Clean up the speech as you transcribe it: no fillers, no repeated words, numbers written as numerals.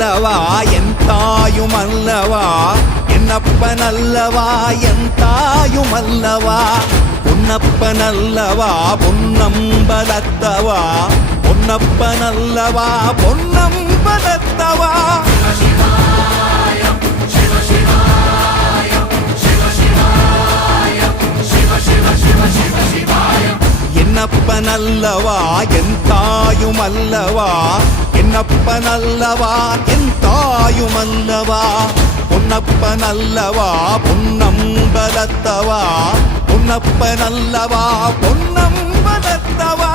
அல்லவா என் தாயும் அல்லவா என்னப்பன் அல்லவா என் தாயும் அல்லவா பொன்னப்பன் அல்லவா பொன்னம்பலத்தவா பொன்னப்பன் அல்லவா பொன்னம்பலத்தவா என்னப்பன் அல்லவா என் தாயும் அல்லவா என்னப்பன் அல்லவா என் தாயும் அல்லவா பொன்னப்பன் அல்லவா பொன்னம்பலத்தவா பொன்னப்பன் அல்லவா பொன்னம்பலத்தவா